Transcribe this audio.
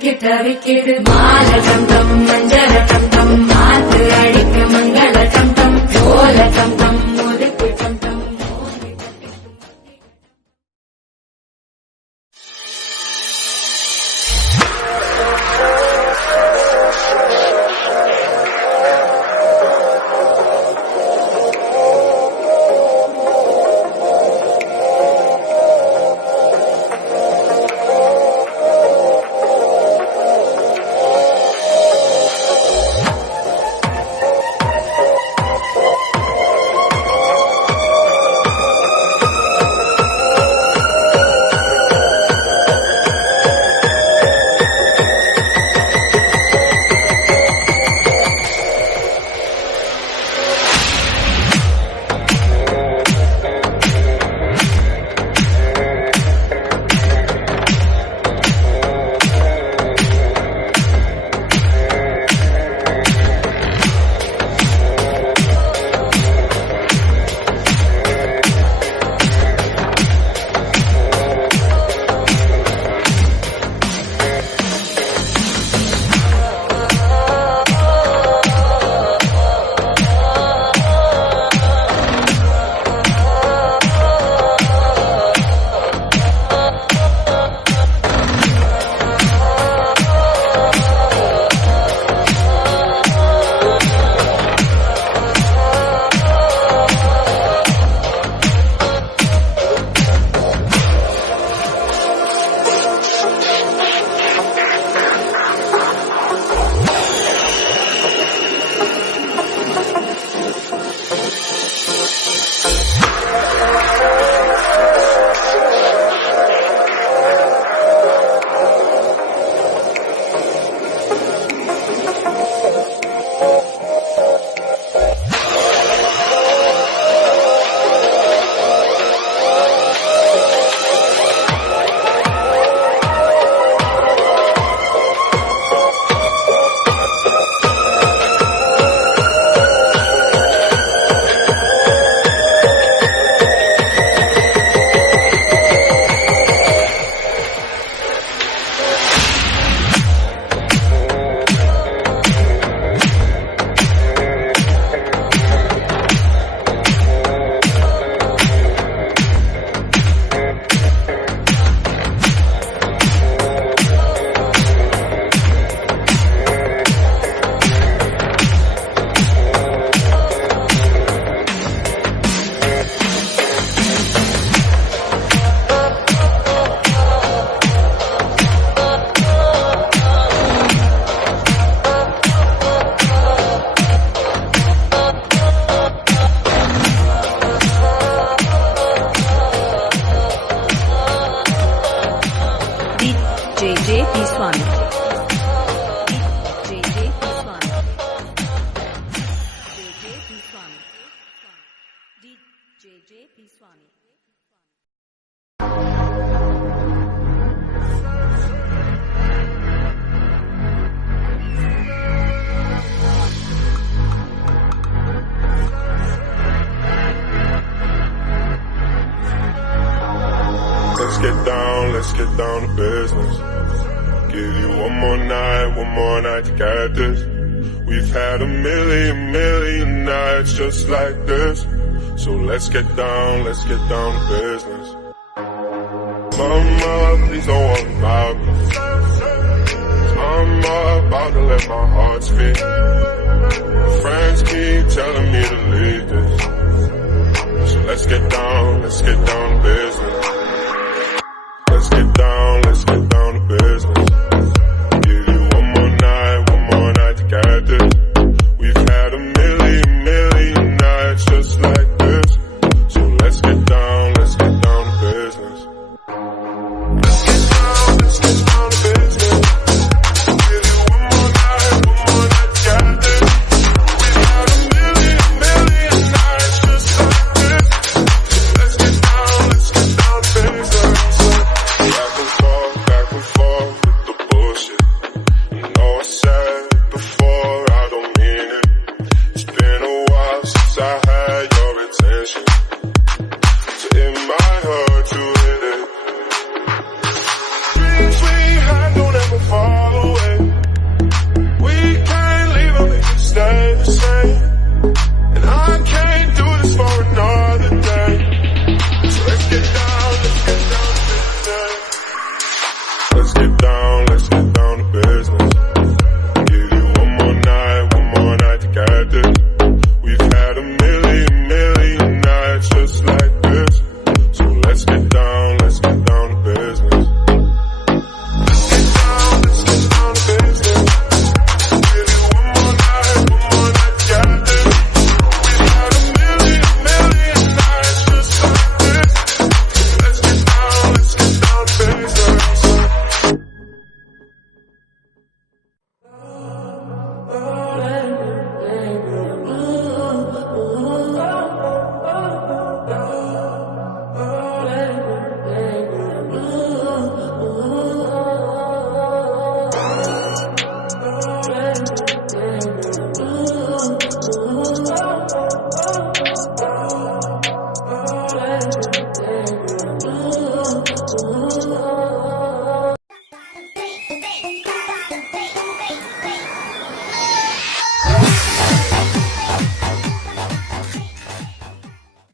தவிக்கிட்டு அவிக்கிட்டு மால டம் டம் மஞ்சள டம் டம் மாத்து அடிக்க மங்கள டம் டம் ஓல டம் டம் முதுக்கு டம் டம். Let's get down to business. Give you one more night to get this. We've had a million nights just like this. So let's get down to business. Mama, please don't worry about me. I'm about to let my heart speak. My friends keep telling me to leave this. So let's get down to business.